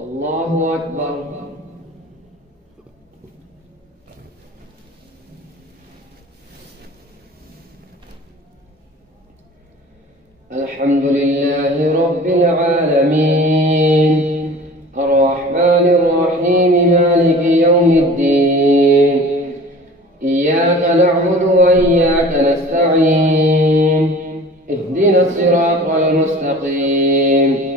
الله أكبر. الحمد لله رب العالمين الرحمن الرحيم مالك يوم الدين إياك نعبد وإياك نستعين اهدنا الصراط المستقيم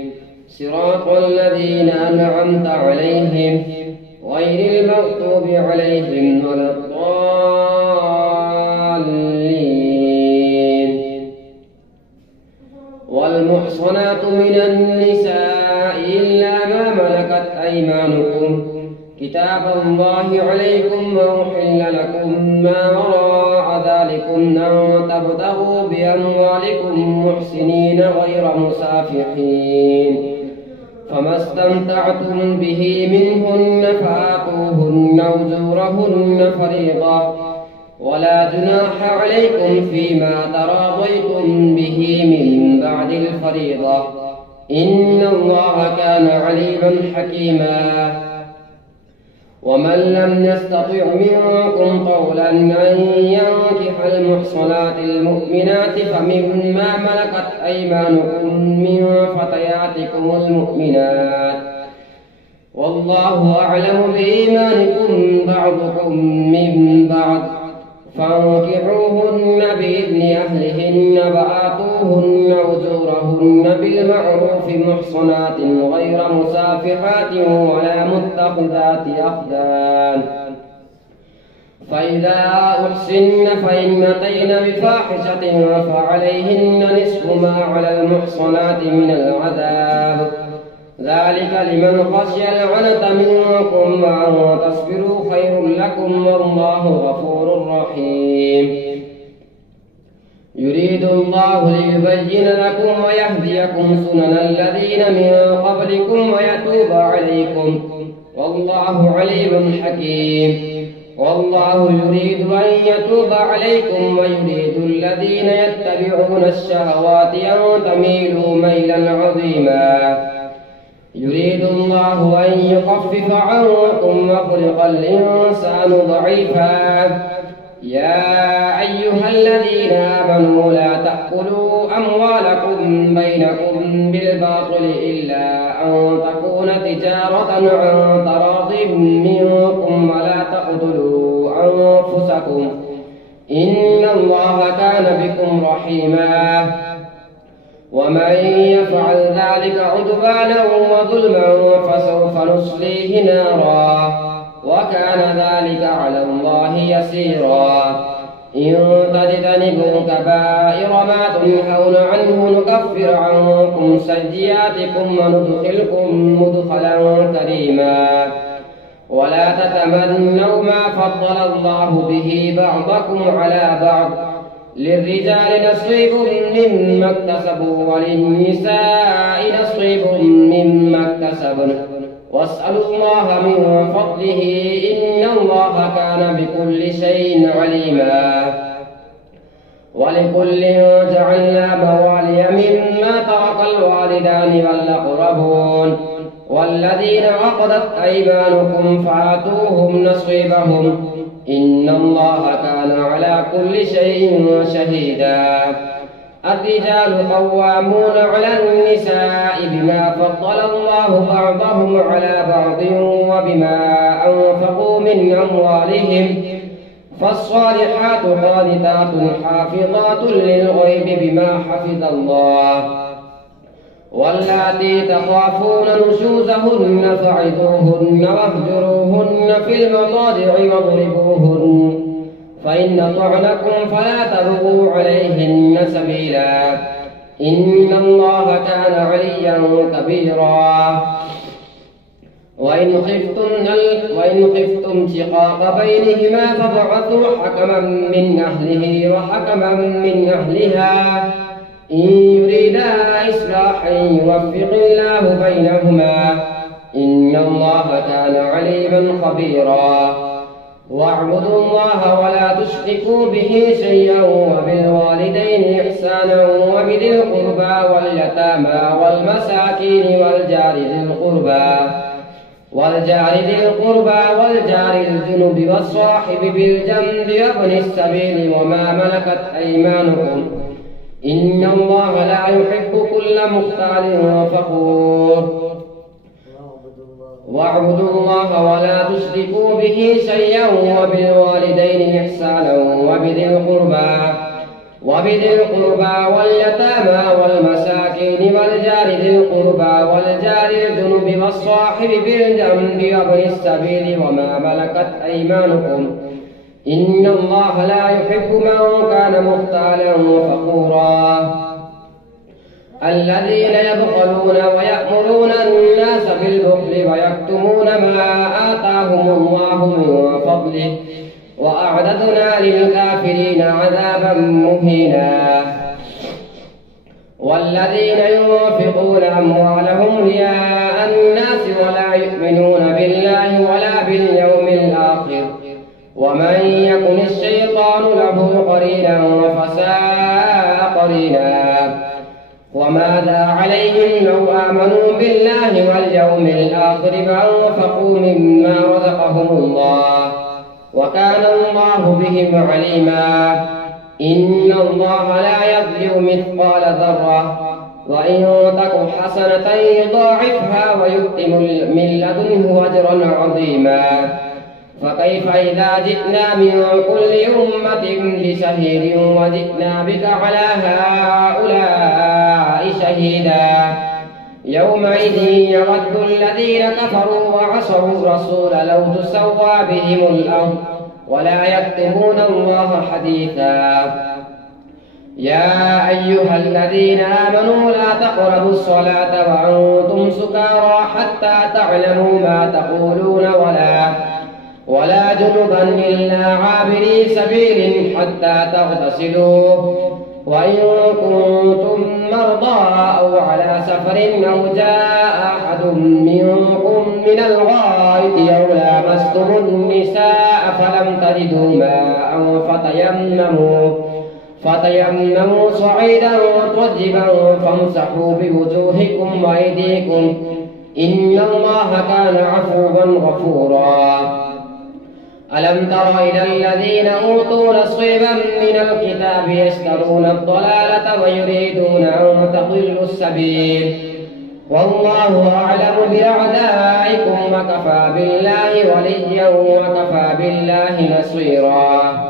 صراط الذين أنعمت عليهم غير المغضوب عليهم ولا الضالين. والمحصنات من النساء إلا ما ملكت أيمانكم كتاب الله عليكم وأحل لكم ما وراء ذلكم أن تبتغوا بأموالكم محسنين غير مسافحين، فما استمتعتم به منهن فآتوهن أجورهن فريضة، ولا جناح عليكم فيما تراضيتم به من بعد الفريضة، إن الله كان عليما حكيما. ومن لم يستطع منكم قولا أن ينكح المحصنات المؤمنات فمما ملكت أيمانكم من فتياتكم المؤمنات، والله أعلم بإيمانكم بعضكم من بعض، فانكحوهن بإذن أهلهن وآتوهن أجورهن بالمعروف محصنات غير مسافحات ولا متخذات أخدان، فإذا أحسن فإن أتين بفاحشة فعليهن نصف ما على المحصنات من العذاب، ذلك لمن خشي العنة منكم، وأن تصبروا خير لكم والله غفور رحيم. يريد الله ليبين لكم ويهديكم سنن الذين من قبلكم ويتوب عليكم، والله عليم حكيم. والله يريد أن يتوب عليكم ويريد الذين يتبعون الشهوات أن تميلوا ميلا عظيما. يريد الله أن يخفف عنكم وخلق الإنسان ضعيفا. يا أيها الذين آمنوا لا تأكلوا أموالكم بينكم بالباطل إلا أن تكون تجارة عن تراض منكم، ولا تقتلوا أنفسكم إن الله كان بكم رحيما. ومن يفعل ذلك عدوانا وظلما فسوف نصليه نارا، وكان ذلك على الله يسيرا. إن تجتنبوا كبائر ما تنهون عنه نكفر عنكم سيئاتكم وندخلكم مدخلا كريما. ولا تتمنوا ما فضل الله به بعضكم على بعض، للرجال نصيب مما اكتسبوا وللنساء نصيب مما اكتسبن، واسألوا الله من فضله إن الله كان بكل شيء عليما. ولكل جعلنا موالي مما ترك الوالدان والأقربون والذين عقدت أيمانكم فآتوهم نصيبهم، إن الله كان على كل شيء شهيدا. الرجال قوامون على النساء بما فضل الله بعضهم على بعض وبما أنفقوا من أموالهم، فالصالحات قانتات حافظات للغيب بما حفظ الله. واللاتي تخافون نشوزهن فعظوهن واهجروهن في المضاجع واضربوهن، فإن طعنكم فلا تبغوا عليهن سبيلا، إن الله كان عليا كبيرا. وإن خفتم شقاق بينهما فابعثوا حكما من أهله وحكما من أهلها إن يريدا إصلاحا يوفق الله بينهما، إن الله كان عليما خبيرا. واعبدوا الله ولا تشركوا به شيئا وبالوالدين إحسانا وبذي القربى واليتامى والمساكين والجار الجنب والصاحب بالجنب وابن السبيل وما ملكت أيمانكم إن الله لا يحب كل مختال فخور واعبدوا الله ولا تشركوا به شيئا وبالوالدين إحسانا وبذي القربى واليتامى والمساكين والجار ذي القربى والجار الجنب والصاحب بالجنب وابن السبيل وما ملكت أيمانكم إن الله لا يحب من كان مختالا فخورا الذين يبخلون ويأمرون الناس بالبخل ويكتمون ما آتاهم الله من فضله وأعددنا للكافرين عذابا مهينا والذين ينفقون أموالهم رئاء الناس ولا يؤمنون بالله ولا باليوم الآخر ومن يكن الشيطان له قرينا فساء قرينا وماذا عليهم لو آمنوا بالله واليوم الآخر فأنفقوا مما رزقهم الله وكان الله بهم عليما إن الله لا يظلم مثقال ذرة وإن تك حسنة يضاعفها ويؤت من لدنه أجرا عظيما فكيف إذا جئنا من كل أمة بشهيد وجئنا بك على هؤلاء شهيدا يومئذ يود الذين كفروا وعصوا الرسول لو تسوى بهم الأرض ولا يكتمون الله حديثا يا أيها الذين آمنوا لا تقربوا الصلاة وأنتم سكارى حتى تعلموا ما تقولون ولا جنبا إلا عابري سبيل حتى تغتسلوا وإن كنتم مرضى أو على سفر أو جاء أحد منكم من الغائط أو لامستم النساء فلم تجدوا ماء فتيمموا صعيدا طيبا فامسحوا بوجوهكم وأيديكم إن الله كان عفوا غفورا ألم تر إلى الذين أوتوا نصيبا من الكتاب يشترون الضلالة ويريدون أن تضلوا السبيل والله أعلم بأعدائكم وكفى بالله وليا وكفى بالله نصيرا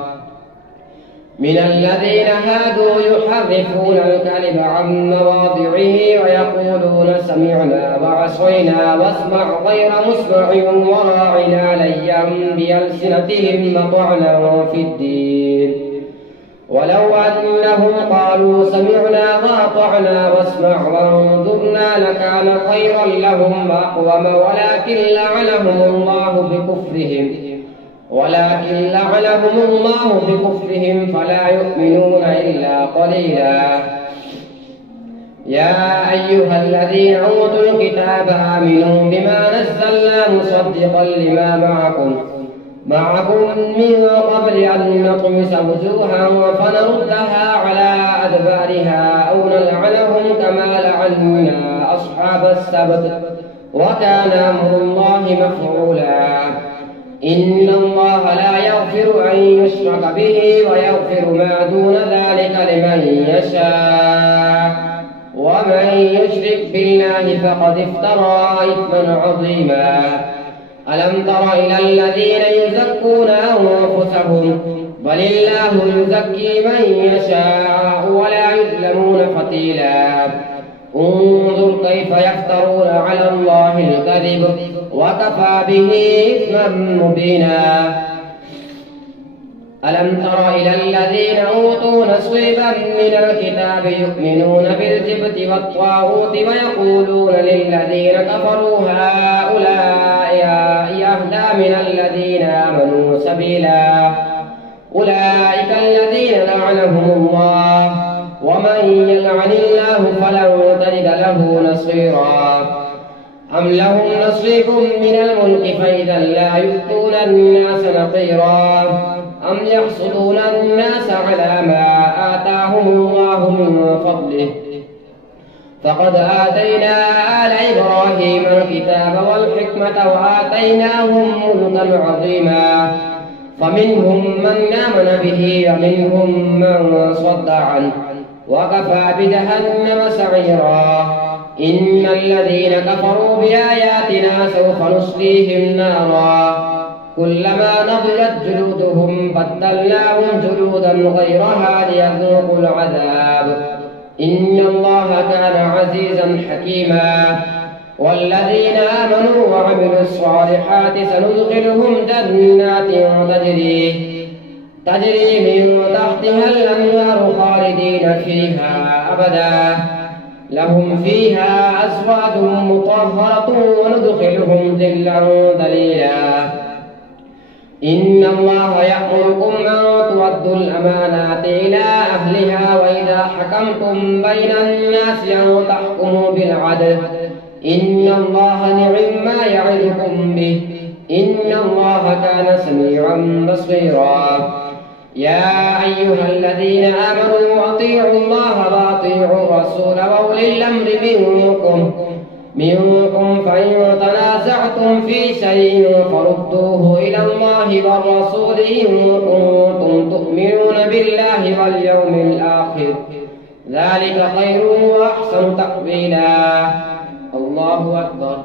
من الذين هادوا يحرفون الكلم عن مواضعه ويقولون سمعنا وعصينا واسمع غير مسمع وراعنا ليا بألسنتهم وطعنا في الدين ولو أنهم قالوا سمعنا وأطعنا واسمع وانظرنا لكان خيرا لهم وأقوم ولكن لعنهم الله بكفرهم فلا يؤمنون إلا قليلا يا أيها الذين أوتوا الكتاب آمنوا بما نزلنا مصدقا لما معكم من قبل أن نطمس وجوها فنردها على أدبارها أو نلعنهم كما لعنا أصحاب السبت وكان أمر الله مفعولا إن الله لا يغفر أن يشرك به ويغفر ما دون ذلك لمن يشاء ومن يشرك بالله فقد افترى إثما عظيما ألم تر إلى الذين يزكون أنفسهم بل الله يزكي من يشاء ولا يظلمون فتيلا انظر كيف يفترون على الله الكذب وكفى به إثما مبينا ألم تر إلى الذين أوتوا نصيبا من الكتاب يؤمنون بالجبت والطاغوت ويقولون للذين كفروا هؤلاء أهدى من الذين آمنوا سبيلا أولئك الذين لعنهم الله ومن يلعن الله فلن تجد له نصيرا أم لهم نصيب من الملك فإذا لا يؤتون الناس نقيرا أم يحسدون الناس على ما آتاهم الله من فضله فقد آتينا آل إبراهيم الكتاب والحكمة وآتيناهم ملكا عظيما فمنهم من آمن به ومنهم من صد عنه وكفى بجهنم سعيرا إن الذين كفروا بآياتنا سوف نصليهم نارا كلما نضجت جلودهم بدلناهم جلودا غيرها ليذوقوا العذاب إن الله كان عزيزا حكيما والذين آمنوا وعملوا الصالحات سندخلهم جنات تجري من تحتها الأنهار خالدين فيها أبدا لهم فيها أزواج مطهرة وندخلهم ظلا ظليلا إن الله يأمركم أن تؤدوا الأمانات إلى أهلها وإذا حكمتم بين الناس أن تحكموا بالعدل إن الله نعم ما يعظكم به إن الله كان سميعا بصيرا يا أيها الذين آمنوا أطيعوا الله وأطيعوا الرسول وأولي الأمر منكم فإن تنازعتم في شيء فردوه إلى الله والرسول إن كنتم تؤمنون بالله واليوم الآخر ذلك خير وأحسن تأويلا الله أكبر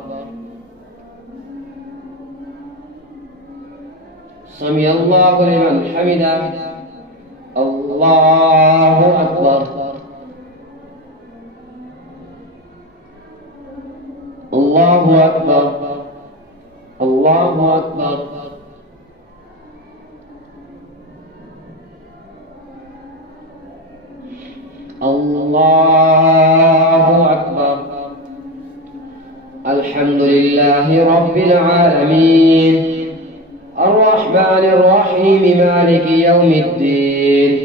سمع الله لمن حمده الله أكبر الله أكبر الله أكبر الله أكبر الحمد لله رب العالمين الرحمن الرحيم مالك يوم الدين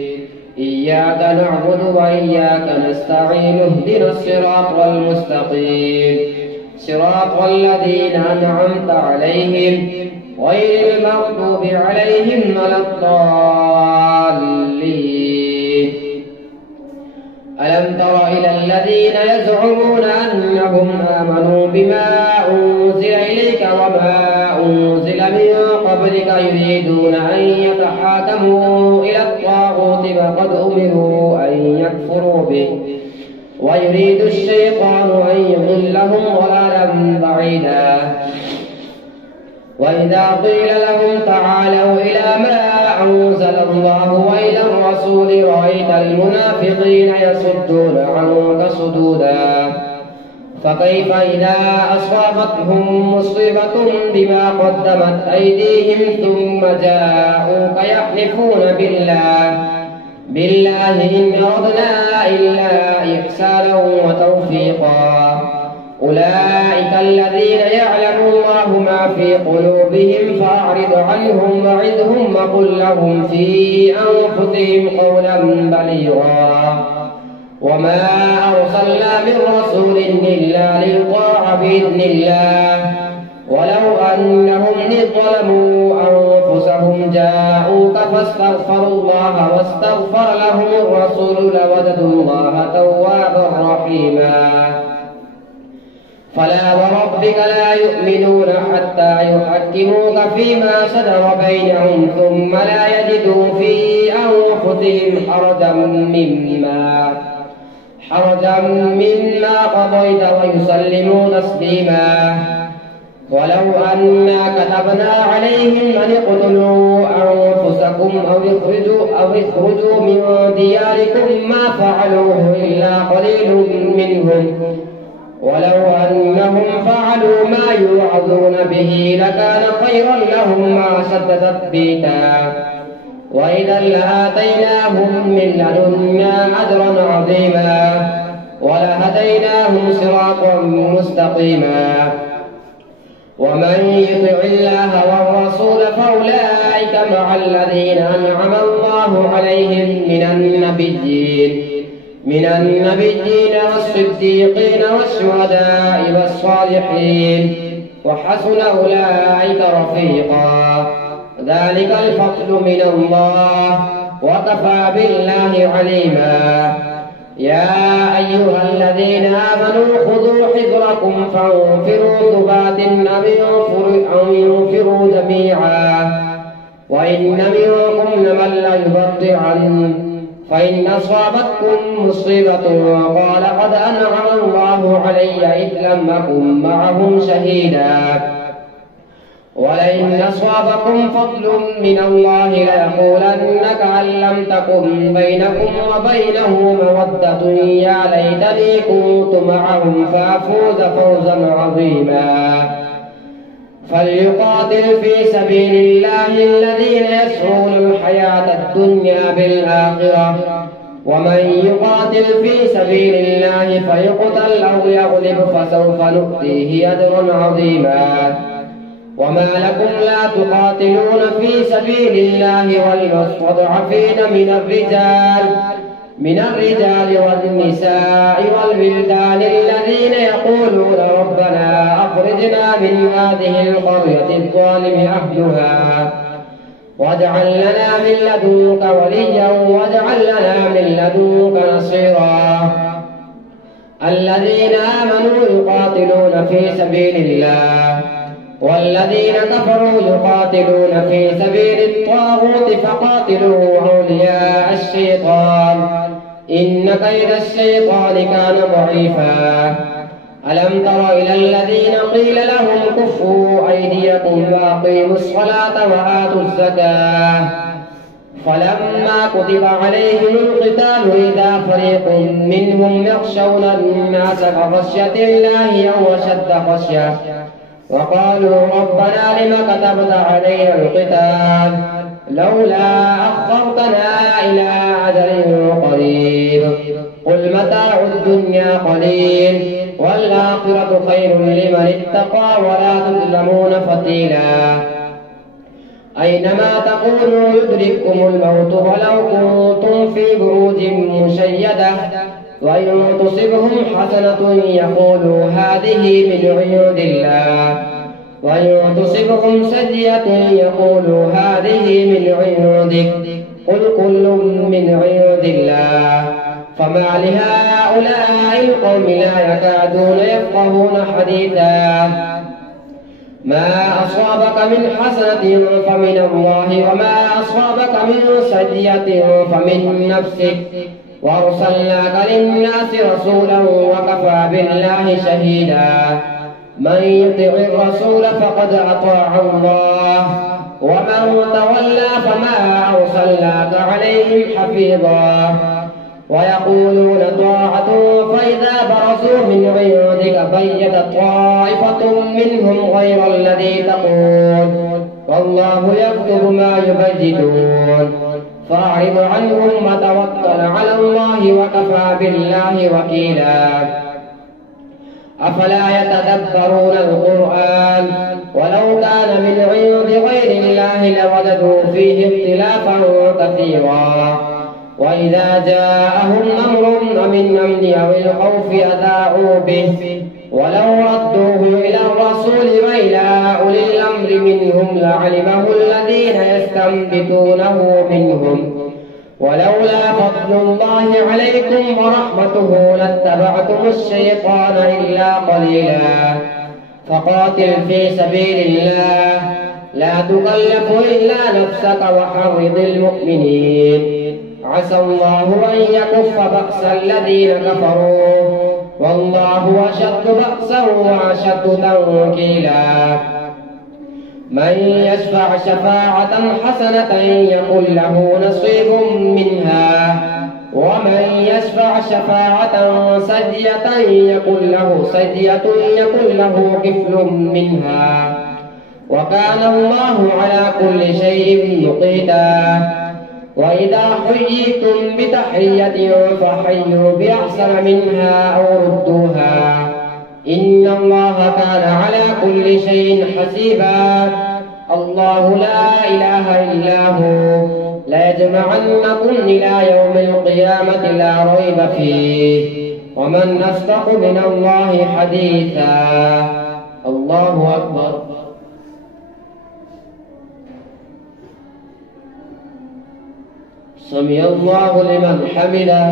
إياك نعبد وإياك نستعين اهدنا الصراط المستقيم صراط الذين أنعمت عليهم غير المغضوب عليهم ولا الضالين ألم تر إلى الذين يزعمون أنهم آمنوا بما أنزل إليك وما أنزل من قبلك يريدون أن يتحاكموا إلى الطاغوت وقد أمروا أن يكفروا به ويريد الشيطان أن يضلهم ضلالا بعيدا وإذا قيل لهم تعالوا إلى ما أنزل الله وإلى الرسول رأيت المنافقين يصدون عنك صدودا فكيف إذا أصابتهم مصيبة بما قدمت أيديهم ثم جاءوك يحلفون بالله إن أردنا إلا إحسانا وتوفيقا أولئك الذين يعلم الله ما في قلوبهم فأعرض عنهم وعظهم وقل لهم في أنفسهم قولا بليغا وما أرسلنا من رسول إلا ليطاع بإذن الله ولو أنهم ظلموا أنفسهم جاءوك فاستغفروا الله واستغفر لهم الرسول لوجدوا الله توابا رحيما فلا وربك لا يؤمنون حتى يحكموك فيما شجر بينهم ثم لا يجدوا في أنفسهم حرجا مما قضيت ويسلموا تسليما ولو أنا كتبنا عليهم أن اقتلوا أنفسكم أو اخرجوا من دياركم ما فعلوه إلا قليل منهم ولو أنهم فعلوا ما يوعظون به لكان خيرا لهم وأشد تثبيتا وإذا لآتيناهم من لدنا أجرا عظيما ولهديناهم صراطا مستقيما ومن يطع الله والرسول فأولئك مع الذين أنعم الله عليهم من النبيين من النبيين والصديقين والشهداء والصالحين وحسن أولئك رفيقا ذلك الفضل من الله وكفى بالله عليما يا أيها الذين آمنوا خذوا حذركم فانفروا ثبات أو ينفروا جميعا وإن منكم لمن ليبطئن فإن أصابتكم مصيبة قال قد أنعم الله علي إذ لم أكن معهم شهيدا ولئن أصابكم فضل من الله ليقولن كأن لم تكن بينكم وبينه مودة يا ليتني كنت معهم فأفوز فوزا عظيما فليقاتل في سبيل الله الذين يسعون الحياة الدنيا بالآخرة ومن يقاتل في سبيل الله فيقتل أو يغلب فسوف نؤتيه أجرا عظيما وما لكم لا تقاتلون في سبيل الله والمستضعفين من الرجال والنساء والولدان الذين يقولون ربنا أخرجنا من هذه القرية الظالم أهلها واجعل لنا من لدنك وليا واجعل لنا من لدنك نصيرا الذين آمنوا يقاتلون في سبيل الله والذين كفروا يقاتلون في سبيل الطاغوت فقاتلوا أولياء الشيطان إن كيد الشيطان كان ضعيفا ألم تر إلى الذين قيل لهم كفوا أيديكم وأقيموا الصلاة وآتوا الزكاة فلما كتب عليهم القتال إذا فريق منهم يخشون الناس كخشية الله أو أشد خشية وقالوا ربنا لم كتبت علينا القتال لولا أخرتنا إلى أجل قريب قل متاع الدنيا قليل والآخرة خير لمن اتقى ولا تظلمون فتيلا أينما تكونوا يدرككم الموت ولو كنتم في بروج مشيدة وإن تصبهم حسنة يقولوا هذه من عند الله وإن تصبهم سيئة يقولوا هذه من عندك قل كل من عند الله فما لهؤلاء القوم لا يكادون يفقهون حديثا ما أصابك من حسنة فمن الله وما أصابك من سيئة فمن نفسك وأرسلناك للناس رسولا وكفى بالله شهيدا من يطع الرسول فقد أطاع الله ومن تولى فما أرسلناك عليهم حفيظا ويقولون طاعة فإذا برزوا من عندك بيت طائفة منهم غير الذي تقول والله يكتب ما يبيتون فأعرض عنهم وتوكل على الله وكفى بالله وكيلا أفلا يتدبرون القرآن ولو كان من عند غير الله لوجدوا فيه اختلافا كثيرا وإذا جاءهم أمر من أمن أو الخوف أذاعوا به ولو ردوه إلى الرسول وإلى أولي الأمر منهم لعلمه الذين يستنبطونه منهم ولولا فضل الله عليكم ورحمته لاتبعتم الشيطان إلا قليلا فقاتل في سبيل الله لا تكلف إلا نفسك وحرض المؤمنين عسى الله أن يكف بأس الذين كفروا والله أشد بأسا وأشد تنكيلا من يشفع شفاعة حسنة يكن له نصيب منها ومن يشفع شفاعة سيئة يكن له كفل منها وكان الله على كل شيء مقيتا وإذا حييتم بتحية فحيوا بأحسن منها أو ردوها إن الله كان على كل شيء حسيبا الله لا إله إلا هو ليجمعنكم إلى يوم القيامة لا ريب فيه ومن أصدق من الله حديثا. الله أكبر. سمع الله لمن حمده.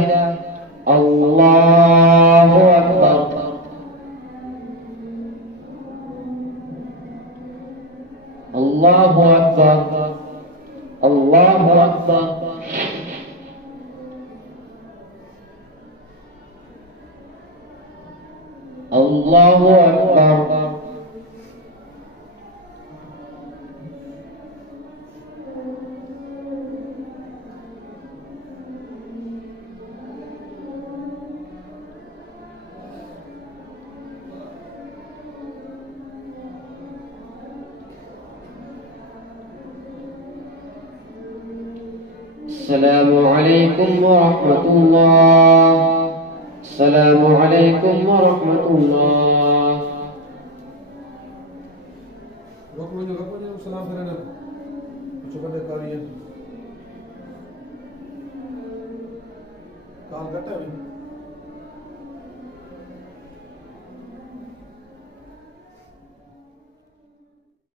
الله أكبر. الله أكبر. الله أكبر. الله أكبر. السلام عليكم ورحمة الله. السلام عليكم ورحمة الله. Rokok ini salam sana. Coba deh kalian.